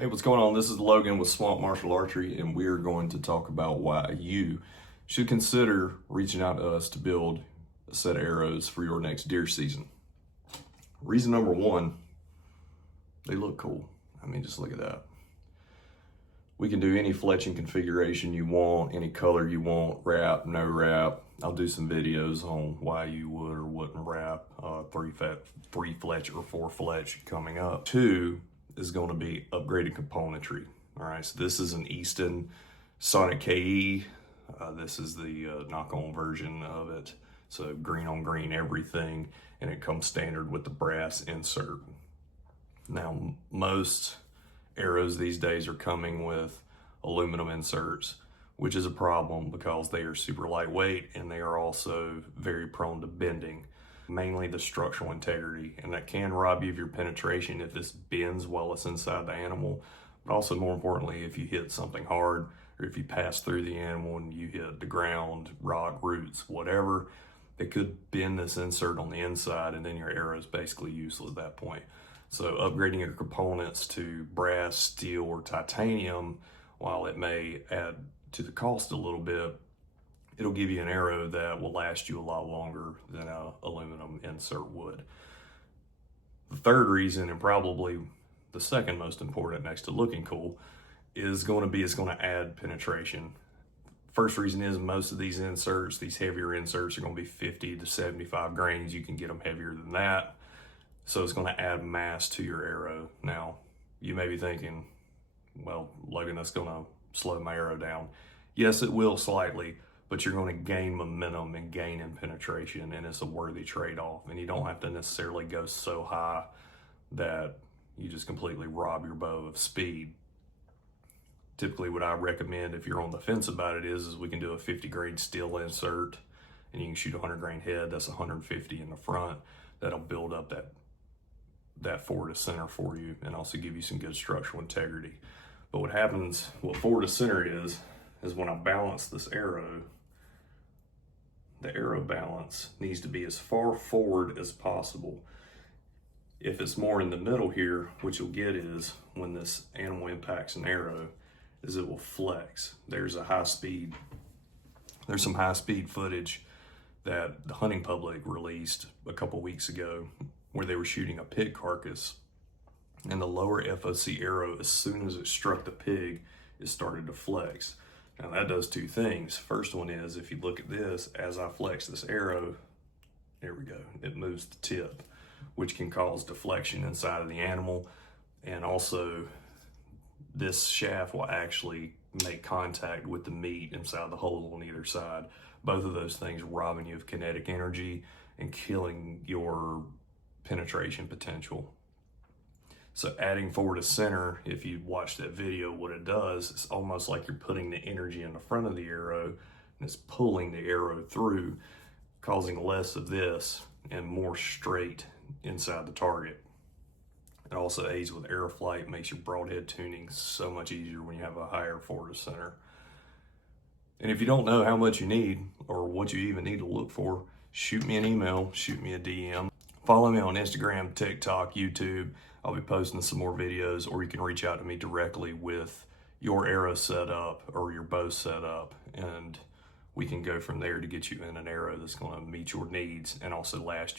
Hey, what's going on? This is Logan with Swamp Marshal Archery, and we're going to talk about why you should consider reaching out to us to build a set of arrows for your next deer season. Reason number one, they look cool. I mean, just look at that. We can do any fletching configuration you want, any color you want, wrap, no wrap. I'll do some videos on why you would or wouldn't wrap, three fletch or four fletch coming up. Two is going to be upgraded componentry. All right, so this is an Easton Sonic KE. This is the knock-on version of it. So green on green everything, and it comes standard with the brass insert. Now, most arrows these days are coming with aluminum inserts, which is a problem because they are super lightweight and they are also very prone to bending. Mainly the structural integrity, and that can rob you of your penetration if this bends while it's inside the animal, but also more importantly, if you hit something hard or if you pass through the animal and you hit the ground, rock, roots, whatever, it could bend this insert on the inside, and then your arrow is basically useless at that point. So upgrading your components to brass, steel, or titanium, while it may add to the cost a little bit, it'll give you an arrow that will last you a lot longer than an aluminum insert would. The third reason, and probably the second most important next to looking cool, is going to be it's going to add penetration. First reason is most of these inserts, these heavier inserts, are going to be 50 to 75 grains. You can get them heavier than that. So it's going to add mass to your arrow. Now, you may be thinking, well, Logan, that's going to slow my arrow down. Yes, it will slightly, but you're going to gain momentum and gain in penetration, and it's a worthy trade-off. And you don't have to necessarily go so high that you just completely rob your bow of speed. Typically, what I recommend if you're on the fence about it is we can do a 50 grain steel insert, and you can shoot a 100 grain head. That's 150 in the front. That'll build up that forward to center for you and also give you some good structural integrity. But what forward to center is when I balance this arrow, the arrow balance needs to be as far forward as possible. If it's more in the middle here, what you'll get is when this animal impacts an arrow, is it will flex. There's some high speed footage that the hunting public released a couple weeks ago where they were shooting a pig carcass, and the lower FOC arrow, as soon as it struck the pig, it started to flex. Now that does two things. First one is, if you look at this, as I flex this arrow, there we go, it moves the tip, which can cause deflection inside of the animal. And also this shaft will actually make contact with the meat inside the hole on either side. Both of those things robbing you of kinetic energy and killing your penetration potential. So adding forward to center, if you watch that video, what it does, it's almost like you're putting the energy in the front of the arrow and it's pulling the arrow through, causing less of this and more straight inside the target. It also aids with arrow flight, makes your broadhead tuning so much easier when you have a higher forward to center. And if you don't know how much you need or what you even need to look for, shoot me an email, shoot me a DM. Follow me on Instagram, TikTok, YouTube. I'll be posting some more videos, or you can reach out to me directly with your arrow setup or your bow setup, and we can go from there to get you in an arrow that's going to meet your needs and also last you.